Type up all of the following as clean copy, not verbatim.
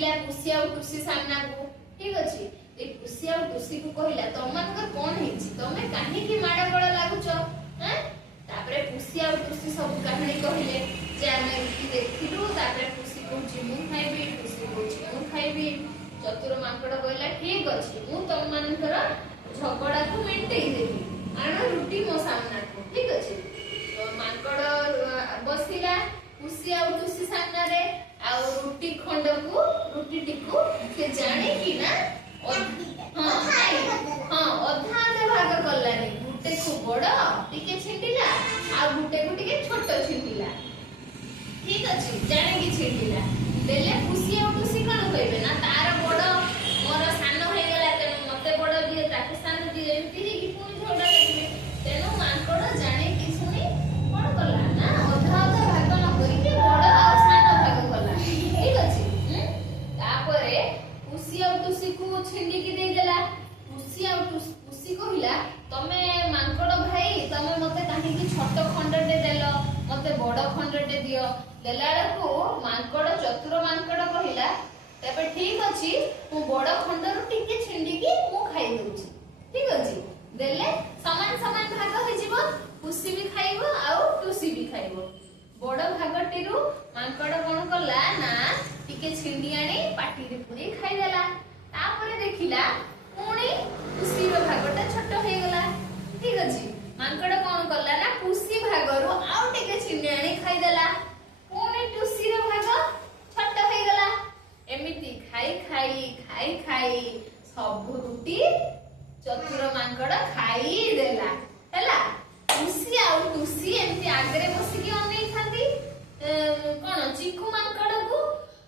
आसिला pussy आ टुसी सामना को ठीक अछि ए पुसी आ टुसी को कहिला तमनकर कोन हेछि तमे काहे की माडा बळ लागुछ हैं तापरे पुसी आ टुसी सब कहानी कहिले जे आमे रुटी देखिलु तापरे पुसी कहछि मु खाइबी टुसी कहछि मु खाइबी चतुर माकड़ कहला ठीक अछि मु तमनकर झगड़ा को मेंटेई देबी आनो रुटी मो सामना को ठीक अछि माकड़ बसिला पुसी आ टुसी सामना रे आ रुटी खंड को रुटी टिकु से जाने की ना हां अधा अधा भाग करलानी गुटे खूब बड़ टिके छिंडिला आ गुटे को टिके छोटो छिंडिला ठीक अछि जाने की छिंडिला देले पुसी आ टुसी कोन कहबे ना तार बड़ मोर सानो हे गेला त मते बड़ दिए ताके सानो दिए एमती ही की पुनी झगड़ा लागबे तेनो माकड़ जाने की सुनी कोन करला ना अधा अधा भाग न करी के बड़ आ सानो भाग करला ठीक अछि तापरे पुसी आ टुसी को छिंडी की दे देला पुसी आ टुसी कहिला तमे माकड़ भाई तमे मते काहे की छोटो खंडटे देलो मते बड़ खंडटे दियो देलाळे को माकड़ चतुर माकड़ कहिला तबे ठीक अछि मु बड़ खंडरु टिके छिंडी की मु खाइ दउची ठीक अछि देले समान समान भाग होई जिवो पुसी भी खाइबो आ टुसी भी खाइबो बड़ भागटिरु माकड़ कोन करला ना टिके छिंडी आनी पाटी रे पुरी खाइ देला तापरे देखिला पुणी पुसी रो भागटा छोट हो गेला ठीक अछि माकड़ कोन करला ना पुसी भागरो आ टिके छिंडी आनी खाइ देला पुणी टुसी रो भाग छोट हो गेला एमिति खाई खाई खाई खाई सब रुटी चतुर माकड़ खाई देला हैला पुसी आ टुसी एमिति आगरे बसी के ओनै खाती कोन चिकु माकड़ को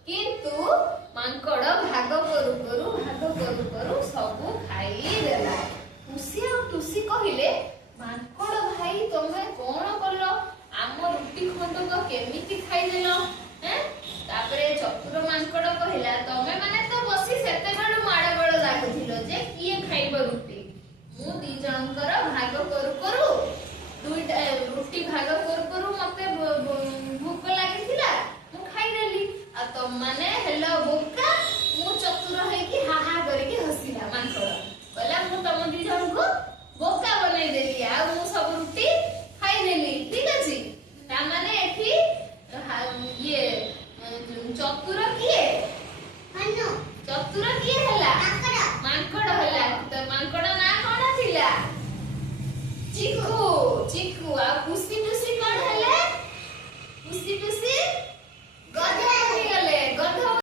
किंतु माकड़ भाग करू करू सब खाई देला पुसी आ टुसी कहिले माकड़ भाई तमे कोन करलो आम रुटी खंड को केमिति खाई देलो हैं तापरे चतुर माकड़ कहिला तमे माने तो बसी सेते बेलु माडा बळ लागुथिलो जे किए खाइबो रुटी मु दी जनकर भाग करू दुईटा रुटी भाग करू मते भूख लागिथिला मु खाइ देली आ तम माने हेलो बोका मु चतुर है कि हा हा करे कि हसिला माकड़ कहला मु तम दी जन को बोका बनै देली आ मु सब रुटी खाइ देली ठीक अछि ता माने एठी ये चतुर किए मानो चतुर किए हला माकड़ हला त माकड़ ना कोन थिला चिकू चिकू आ पुसी टुसी कोन हले पुसी टुसी